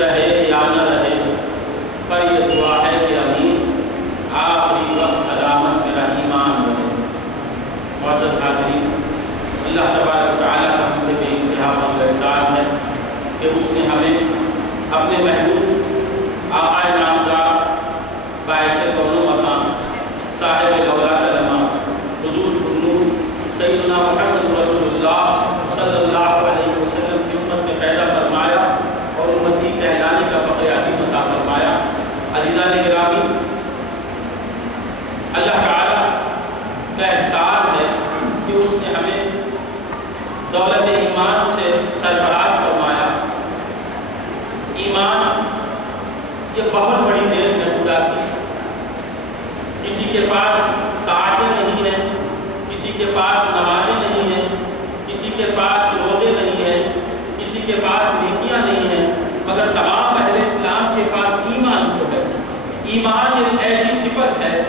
رہے یا نہ رہے، پر یہ دعا ہے کہ امین آخری وقت سلامت میرا ایمان بنے۔ معزز حاضرین، اللہ تبارک و تعالیٰ کا ہم بے انتہا فضل و احسان ہے کہ اس نے ہمیں اپنے محبوب آقا نامدار باعث کون و مقام صاحب الاولاد علماء حضور النور سیدنا محمد رسول اللہ صلی اللہ علیہ وسلم کی امت میں پیدا فرمایا اور امتی کہلانے کا فخر عظیم عطا فرمایا۔ عزیزان گرامی، اللہ تعالیٰ کا احسان ہے کہ اس نے ہمیں دولت ایمان سے سرفراز فرمایا۔ ایمان یہ بہت بڑی نعمت ہے خدا کی۔ کسی کے پاس طاعتیں نہیں ہیں، کسی کے پاس نمازیں نہیں ہیں، کسی کے پاس روزے نہیں ہیں، کسی کے پاس نیکیاں نہیں ہیں، مگر تمام اہل اسلام کے پاس ایمان تو ہے۔ ایمان ایک ایسی صفت ہے،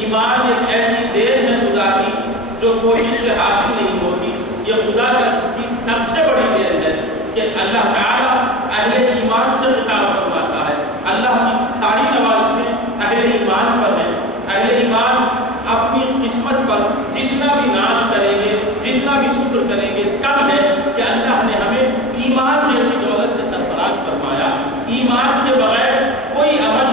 ایمان ایک ایسی دین ہے خدا کی جو کوشش سے حاصل نہیں ہوتی۔ یہ خدا کی سب سے بڑی دین ہے کہ اللہ تعالیٰ اہل ایمان سے خطاب فرماتا ہے۔ اللہ کی ساری نوازشیں اہل ایمان پر ہیں۔ اہل ایمان اپنی قسمت پر جتنا بھی ناز کریں گے، جتنا بھی شکر کریں گے کم ہے کہ اللہ نے ہمیں ایمان جیسی دولت سے سرفراز فرمایا۔ ایمان کے بغیر کوئی عمل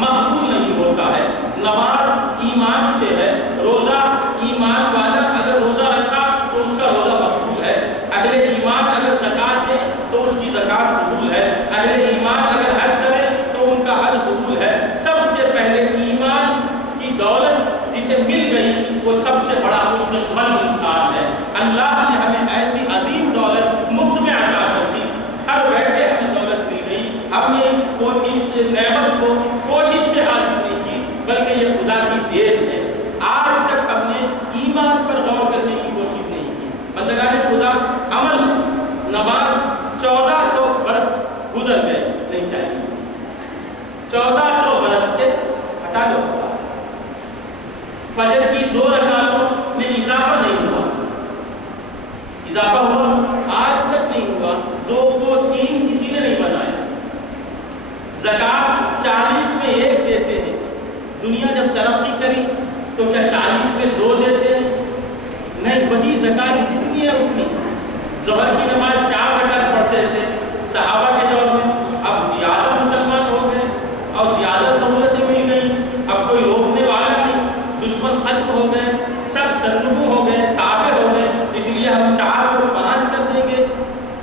مقبول نہیں ہوتا ہے۔ نماز ایمان سے ہے، روزہ ایمان والا اگر روزہ رکھا تو اس کا روزہ مقبول ہے۔ اہل ایمان اگر زکوٰۃ دے تو اس کی زکوٰۃ قبول ہے۔ اہل ایمان اگر حج کرے تو ان کا حج قبول ہے۔ سب سے پہلے ایمان کی دولت جسے مل گئی وہ سب سے بڑا خوش قسمت انسان ہے۔ اللہ نے ہمیں ایسی عظیم دولت مفت میں عطا کر دی، گھر بیٹھے ہمیں دولت مل گئی۔ ہم نے اس نعمت کو کوشش سے حاصل نہیں کی بلکہ یہ خدا کی دین ہے۔ آج تک ہم نے ایمان پر غور کرنے کی کوشش نہیں کی۔ بندگان خدا، عمل نماز 1400 برس گزر گئے، نہیں چاہیے 1400 برس سے ہٹا دو۔ فجر کی 2 رکعتوں میں اضافہ نہیں ہوا، اضافہ ہوا آج تک نہیں ہوا۔ 2 کو 3 کسی نے نہیں بنایا۔ زکوٰۃ 40 میں 1 دیتے ہیں۔ دنیا جب ترقی کری تو کیا 40 میں 2 دیتے ہیں؟ نہیں، وہی زکوٰۃ جتنی ہے اتنی۔ ظہر کی نماز 4 رکعت پڑھتے تھے صحابہ کے دور میں، اب زیادہ مسلمان ہو گئے اور زیادہ سہولتیں مل گئی، اب کوئی روکنے والا نہیں، دشمن ختم ہو گئے، سب سرنگو ہو گئے، تابع ہو گئے، اس لیے ہم 4 کو 5 کر دیں گے۔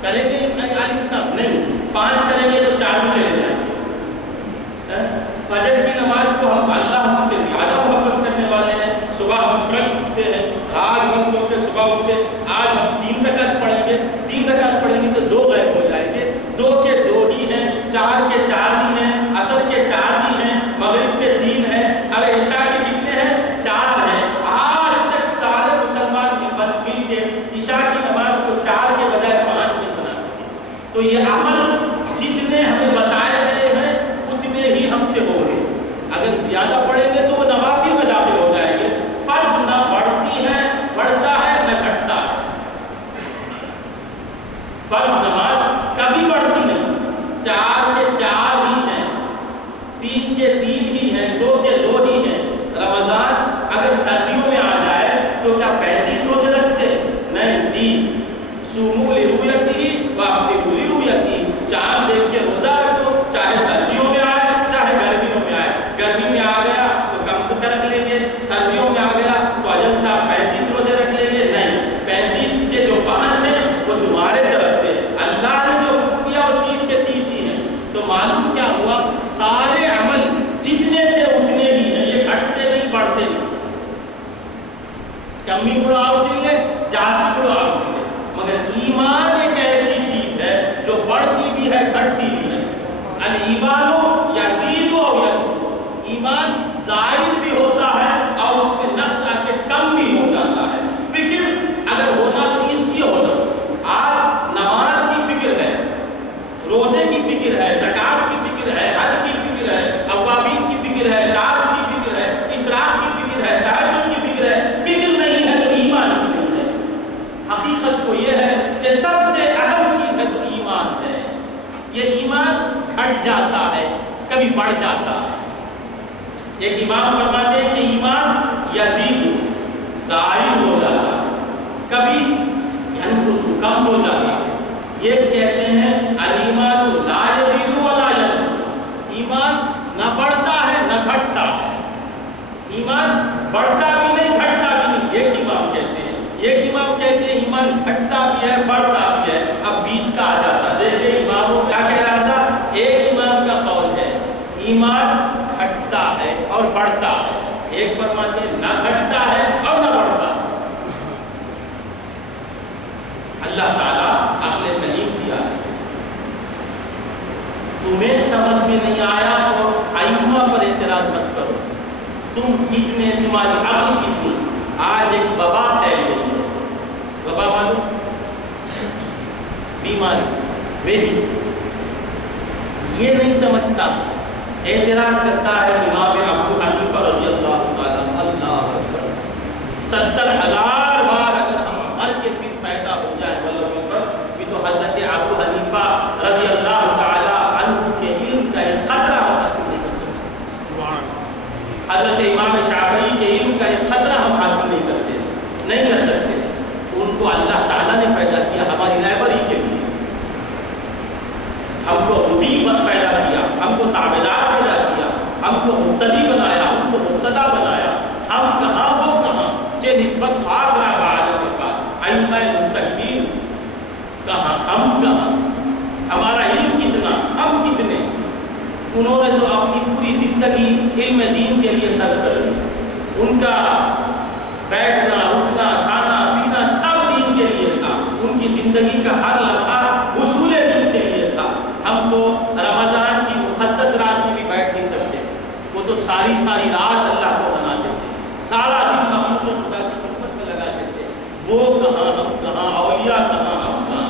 کریں گے عالم صاحب؟ نہیں، 5 کریں گے تو 4 چلے جائیں گے۔ فجر کی نماز کو ہم اللہ ہم سے زیادہ محبت کرنے والے ہیں۔ صبح ہم برش اٹھتے ہیں، رات بھر سو کے صبح اٹھتے، آج ہم 3 رکعت پڑھیں گے، 3 رکعت پڑھیں گے تو 2 غائب ہو جائیں گے۔ 2 کے 2 ہی ہیں، 4 کے 4 ہی ہیں، عصر کے 4 ہی ہیں، مغرب کے 3 ہیں، اور عشاء کے کتنے ہیں؟ 4 ہیں۔ آج تک سارے مسلمان مل کے عشاء کی نماز کو 4 کے بجائے 5 نہیں بنا سکے۔ تو یہ عمل جتنے ہمیں بتائے گئے ہیں اتنے ہی ہم سے ہو گئے۔ اگر زیادہ پڑھیں گے تو وہ نوافل میں داخل ہو جائیں گے۔ فرض نہ بڑھتی ہے، بڑھتا ہے نہ گھٹتا ہے۔ فرض نماز کبھی بڑھتی نہیں، 4 کے 4 ہی ہیں، 3 کے 3 ہی ہیں، 2 کے 2 ہی ہیں۔ رمضان اگر سردیوں میں آ جائے تو کیا 35 روزے رکھتے؟ نہیں، 30۔ صوموا لرؤیتہ وافطروا لرؤیتہ، چاند دیکھ کے روزہ رکھو، چاہے سردیوں میں آئے چاہے گرمیوں میں آئے۔ گرمی میں آ گیا تو کم رکھ لیں گے، سردیوں میں آ گیا تو اجن صاحب 35 روزے رکھ لیں گے۔ نہیں، 35 کے جو 5 ہیں وہ تمہارے طرف سے، اللہ نے جو حکم دیا وہ 30 کے 30 ہی ہیں۔ تو معلوم کیا ہوا؟ سارے عمل جتنے تھے اتنے ہی ہیں، یہ گھٹتے نہیں بڑھتے نہیں۔ کمی بڑھاؤ دیں گے، جاسی بڑھاؤ دیں گے، مگر ایمان ایک ایسی چیز ہے جو بڑھتی بھی ہے گھٹتی بھی ہے۔ الایمان یزید و ینقص، ایمان زائد بھی ہوتا ہے اور اس میں نقص آ کے کم بھی ہو جاتا ہے۔ فکر اگر ہونا تو اس کی ہونا۔ آج نماز کی فکر ہے، روزے کی فکر ہے، زکوٰۃ کی فکر ہے، حج کی فکر ہے، اوابین کی فکر ہے، چارج کی فکر ہے، اشراق کی فکر ہے، تہجد کی فکر ہے۔ فکر نہیں ہے تو ایمان نہیں ہے۔ حقیقت تو یہ ہے کہ سب سے اہم چیز ہے تو ایمان ہے۔ یہ ایمان گھٹ جاتا ہے کبھی بڑھ جاتا ہے۔ ایک امام فرماتے ہیں کہ ایمان یزید زائد ہو جاتا ہے، کبھی ینقص کم ہو جاتا ہے۔ یہ کہتے ہیں الایمان لا یزید ولا ینقص، ایمان نہ بڑھتا ہے نہ گھٹتا ہے، ایمان بڑھتا بھی نہیں گھٹتا بھی نہیں۔ ایک امام کہتے ہیں، ایک امام کہتے ہیں ایمان گھٹتا بھی ہے بڑھتا بھی ہے، اب بیچ کا آ جاتا ہے۔ دیکھیں اماموں کیا کہہ رہا تھا، ایک امام کا قول ہے ایمان گھٹتا ہے اور بڑھتا ہے، ایک فرماتے ہیں نہ گھٹتا ہے اور نہ بڑھتا ہے۔ اللہ تعالیٰ عقل سلیم دیا ہے، تمہیں سمجھ میں نہیں آیا تو ائمہ پر اعتراض مت کرو، تم کتنے، تمہاری عقل کتنی۔ آج ایک وبا پھیل گئی ہے، وبا معلوم، بیماری ویدی، یہ نہیں سمجھتا، اعتراض کرتا ہے امام ابو حنیفہ رضی اللہ تعالیٰ، اللہ اکبر، 70,000 بار اگر ہم مر کے پھر پیدا ہو جائیں والوں پر بھی تو حضرت ابو حنیفہ رضی اللہ تعالیٰ عنہ کے علم کا ایک خطرہ ہم حاصل نہیں کر سکتے، حضرت امام شافعی کے علم کا ایک خطرہ ہم حاصل نہیں کرتے، نہیں کر سکتے۔ ان کو اللہ تعالیٰ نے پیدا کیا ہماری رہبری کے لیے، ہم کو مطیع پیدا کیا، ہم کو تابعدار پیدا کیا، ہم کو مقتدی بنایا، ہم کو مقتدا بنایا، ہم کہاں وہ کہاں، چہ نسبت خاک رہا بعالم کے بعد، ائمہ مجتہدین کہاں، ہم کہاں، ہمارا علم کتنا، ہم کتنے۔ انہوں نے تو اپنی پوری زندگی علم دین کے لیے صرف کر دی، ان کا بیٹھنا اٹھنا کھانا پینا سب دین کے لیے تھا، ان کی زندگی کا ہر لمحہ اصول دین کے لیے تھا۔ ہم تو رمضان کی مقدس رات میں بھی بیٹھ نہیں سکتے، وہ تو ساری رات اللہ کو مناتے تھے، سارا دن ہم کو خدا کی خدمت میں لگاتے تھے، وہ کہاں ہم کہاں، اولیاء کہاں ہم کہاں۔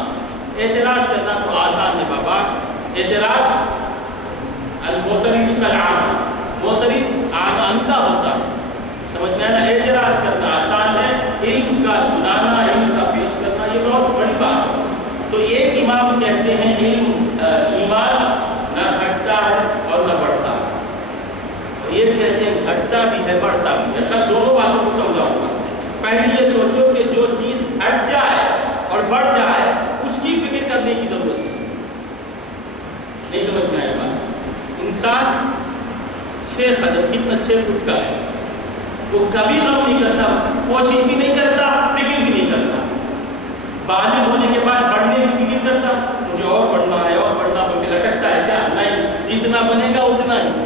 اعتراض کرنا تو آسان ہے بابا، اعتراض المعترض کالعام، معترض اندھا ہوتا ہے، سمجھ میں آنا، اعتراض کرنا آسان ہے، علم کا سنانا، علم کا پیش کرنا یہ بہت بڑی بات ہے۔ تو ایک امام کہتے ہیں ایمان نہ گھٹتا ہے اور نہ بڑھتا ہے، یہ کہتے ہیں گھٹتا بھی ہے بڑھتا بھی ہے۔ میں دونوں باتوں کو سمجھاؤں گا۔ پہلے یہ سوچو کہ جو چیز ہٹ جائے اور بڑھ جائے اس کی فکر کرنے کی ضرورت ہے، نہیں سمجھ میں آئے بات۔ انسان 6 قدم کتنا 6 فٹ کا ہے، وہ کبھی غم نہیں کرتا، کوشش بھی نہیں کرتا، فکر بھی نہیں کرتا، بالغ ہونے کے بعد بڑھنے کی فکر کرتا، مجھے اور بڑھنا ہے اور بڑھنا، مجھے لٹکتا ہے کیا؟ نہیں، جتنا بنے گا اتنا ہی،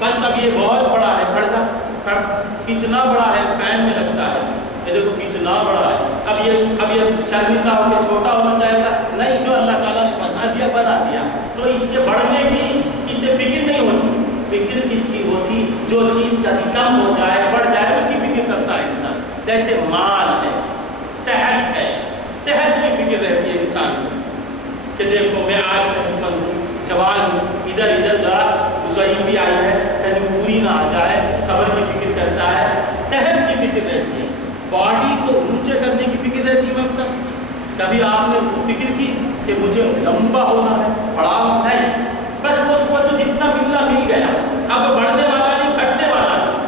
بس اب یہ بہت بڑا ہے، بڑھ جا، کتنا بڑا ہے پین میں لگتا ہے، یہ دیکھو کتنا بڑا ہے، اب یہ شرمندہ ہو کے چھوٹا ہونا چاہے گا، نہیں، جو اللہ تعالیٰ نے بنا دیا بنا دیا۔ تو اس کے بڑھنے کی اسے فکر نہیں ہوتی، فکر کس کی ہوتی؟ جو چیز کبھی کم ہو جائے بڑھ جائے اس کی فکر کرتا ہے انسان۔ جیسے مال ہے، صحت ہے، صحت کی فکر رہتی ہے انسان کو کہ دیکھو میں آج صحت مند ہوں، جوان ہوں، ادھر ذرا ضعیف بھی آئی ہے، کہیں پوری نہ آ جائے، خبر کی فکر کرتا ہے، صحت کی فکر رہتی ہے، باڈی کو اونچے کرنے کی فکر رہتی ہے۔ مقصد کبھی آپ نے فکر کی کہ مجھے لمبا ہونا ہے، بڑا ہونا ہے، بس وہ تو جتنا ملنا مل گیا، اب بڑھنے والا نہیں گھٹنے والا نہیں۔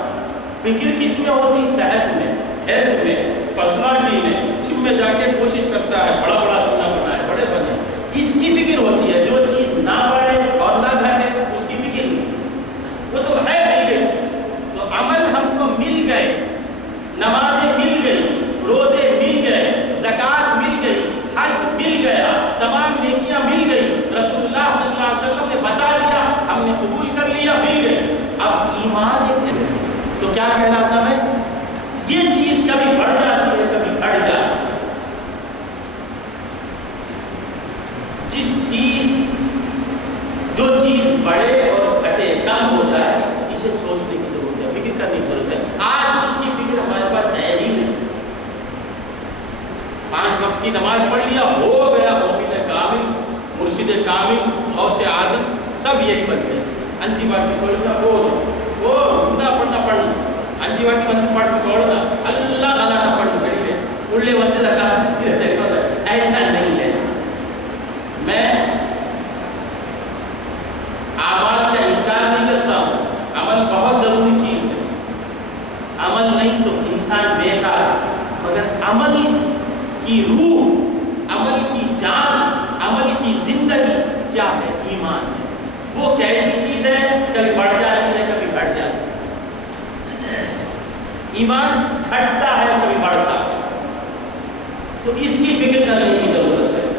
فکر کس میں ہوتی؟ صحت میں، ہیلتھ میں، پرسنالٹی میں، جم میں جا کے کوشش کرتا ہے بڑا سینہ بنائے، بڑے بنے، اس کی فکر ہوتی ہے۔ جو چیز نہ بڑھے اور نہ گھٹے اس کی فکر نہیں، وہ تو ہے مل گئی چیز۔ تو عمل ہم کو مل گئے، نمازیں مل گئی، روزے مل گئے، زکوٰۃ مل گئی، حج مل گیا، تمام نیکیاں مل گئی، رسول اللہ صلی اللہ علیہ وسلم نے بتا دیا، ہم نے قبول کر لیا، مل گئی۔ اب ایمان ایک تو کیا کہلاتا ہے؟ یہ چیز کبھی بڑھ جاتی ہے کبھی گھٹ جاتی ہے۔ جو چیز بڑھے اور گھٹے کم ہو جائے اسے سوچنے کی ضرورت ہے، فکر کرنے کی ضرورت ہے۔ آج اس کی فکر ہمارے پاس ہے ہی نہیں۔ 5 وقت کی نماز پڑھ لیا، ہو گیا مومن کامل، مرشد کامل، غوث اعظم، سب یہی بن گئے۔ انجی باٹی پڑھنا وہ نہ پڑھنا انجی باٹی بند پڑھ چکا اللہ غلط پڑھنا پڑی ہے، اڑلے بندے ایسا نہیں ہے۔ میں کی روح، عمل کی جان، عمل کی زندگی کیا ہے؟ ایمان ہے۔ وہ کیسی چیز ہے؟ کبھی بڑھ جاتی ہے، کبھی گھٹ جاتی ہے۔ ایمان گھٹتا ہے، کبھی بڑھتا ہے، تو اس کی فکر کرنے کی ضرورت ہے۔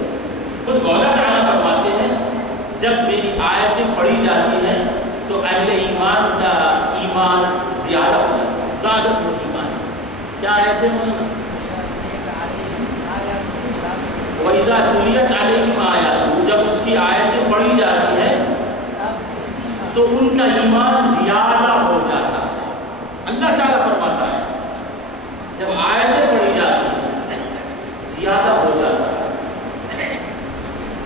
خود مولا تعالیٰ فرماتے ہیں جب میری آیتیں پڑھی جاتی ہیں تو اہل ایمان کا ایمان زیادہ ہو جاتا ہے، زیادہ ہو ایمان۔ کیا آیتیں مولانا؟ وَإِذَا تُلِيَتْ عَلَيْهِمْ آیَاتُهُ، جب اس کی آیتیں پڑھی جاتی ہیں تو ان کا ایمان زیادہ ہو جاتا ہے۔ اللہ تعالیٰ فرماتا ہے جب آیتیں پڑھی جاتی ہیں زیادہ ہو جاتا ہے۔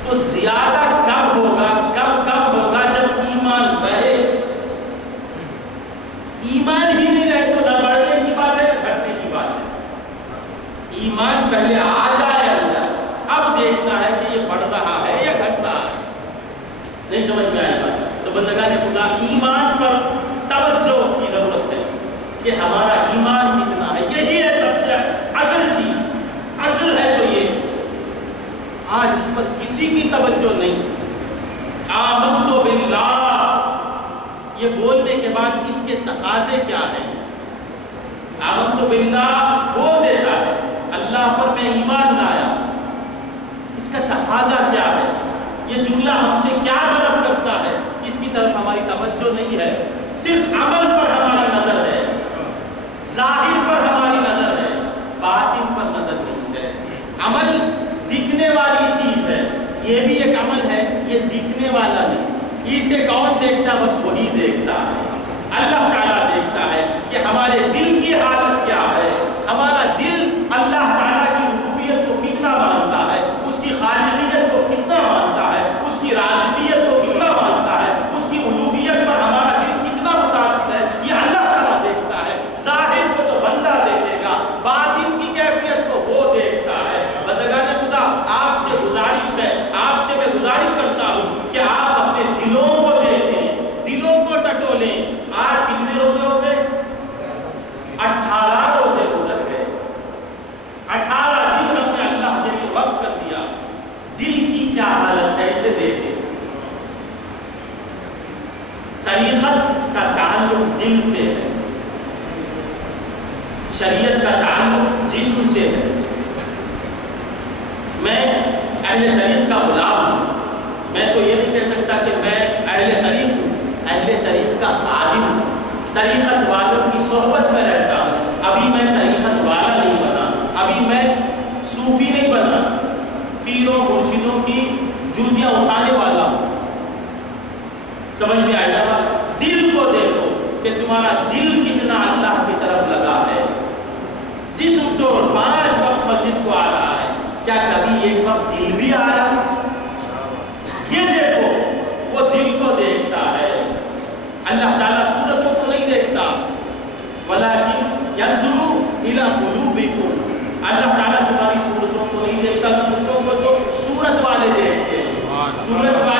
تو زیادہ کب ہوگا؟ کب ہوگا؟ جب ایمان بڑھے۔ ایمان ہی نہیں رہے تو نہ بڑھنے کی بات ہے نہ گھٹنے کی بات ہے۔ ایمان پہلے آ جائے اللہ، اب دیکھنا ہے کہ یہ بڑھ رہا ہے یا گھٹ رہا ہے۔ نہیں سمجھ میں آئے گا تو بندگان خدا ایمان پر توجہ کی ضرورت ہے کہ ہمارا ایمان کتنا ہے۔ یہی ہے سب سے اصل چیز، اصل ہے تو یہ۔ آج اس پر کسی کی توجہ نہیں۔ آمنت باللہ، یہ بولنے کے بعد اس کے تقاضے کیا ہیں؟ آمنت باللہ بول دیتا ہے اللہ پر میں ایمان لایا، اس کا تقاضا کیا ہے؟ یہ جملہ ہم سے کیا طلب کرتا ہے؟ اس کی طرف ہماری توجہ نہیں ہے۔ صرف عمل پر ہماری نظر ہے، ظاہر پر ہماری نظر ہے، باطن پر نظر نہیں ہے۔ عمل دکھنے والی چیز ہے، یہ بھی ایک عمل ہے، یہ دکھنے والا نہیں۔ اسے کون دیکھتا؟ بس وہی دیکھتا ہے، اللہ تعالیٰ دیکھتا ہے کہ ہمارے دل کی حالت کیا ہے۔ ہمارا دل اللہ تعالیٰ کی ربوبیت کو کتنا مانتا ہے، اس کی خالقیت کو کتنا مانتا ہے، اس کی رازقیت کو کتنا مانتا ہے، اس کی الوہیت پر ہمارا دل کتنا متاثر ہے، یہ اللہ تعالیٰ دیکھتا ہے۔ ظاہر کو تو بندہ دیکھے گا، باطن کی کیفیت کو وہ دیکھتا ہے۔ بندگان خدا، آپ سے گزارش ہے، آپ سے میں گزارش کرتا ہوں کہ آپ اپنے دلوں کو دیکھیں، دلوں کو ٹٹولیں۔ آج کتنے روزے ہو گئے؟ 18 روزے گزر گئے۔ 18 دن ہم نے اللہ کے لیے وقت کر دیا۔ دل کی کیا حالت ہے اسے دیکھیں۔ طریقت کا تعلق دل سے ہے، شریعت کا تعلق جسم سے ہے۔ میں اہل طریق کا غلام ہوں، میں تو یہ نہیں کہہ سکتا کہ میں اہل طریق ہوں، اہل طریق کا خادم ہوں۔ طریقت والوں کی صحبت میں رہتا ہوں۔ ابھی میں طریقت والا نہیں بنا، ابھی میں صوفی نہیں بنا، پیروں مرشدوں کی جوتیاں اٹھانے والا ہوں۔ سمجھ میں آئے گا؟ دل کو دیکھو کہ تمہارا دل کتنا اللہ کی طرف لگا ہے۔ جسم تو 5 وقت مسجد کو آ رہا ہے، کیا کبھی ایک وقت دل بھی آیا؟ یہ دیکھو، وہ دل کو دیکھتا ہے۔ اللہ تعالیٰ صورتوں کو نہیں دیکھتا، وَلَٰكِنْ يَنْظُرُ إِلَىٰ قُلُوبِكُمْ، اللہ تعالیٰ تمہاری صورتوں کو نہیں دیکھتا، صورتوں کو تو صورت والے دیکھتے ہیں۔ صورت والے